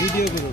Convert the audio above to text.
video করো